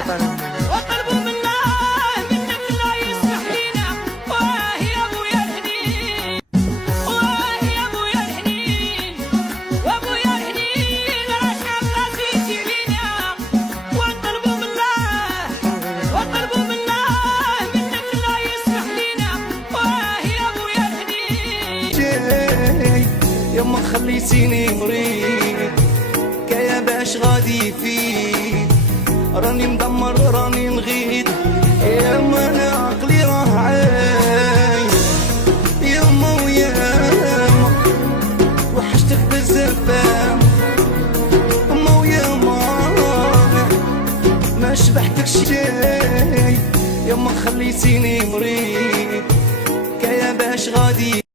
يا طارق. وطلبوا منك لا يسمح لينا. واه يا ابويا الحنين، واه يا ابويا الحنين، وابويا الحنين رشح راسي علينا. وطلبوا منك لا يسمح لينا. واه يا ابويا الحنين. يما خليتيني مريض كيا باش غادي فيه، راني مدمر راني نغيد، يما انا عقلي راه عايش. يما وياما وحشتك بزاف، يما وياما ما شبحتك شي. يما خليتيني مريض كيا باش غادي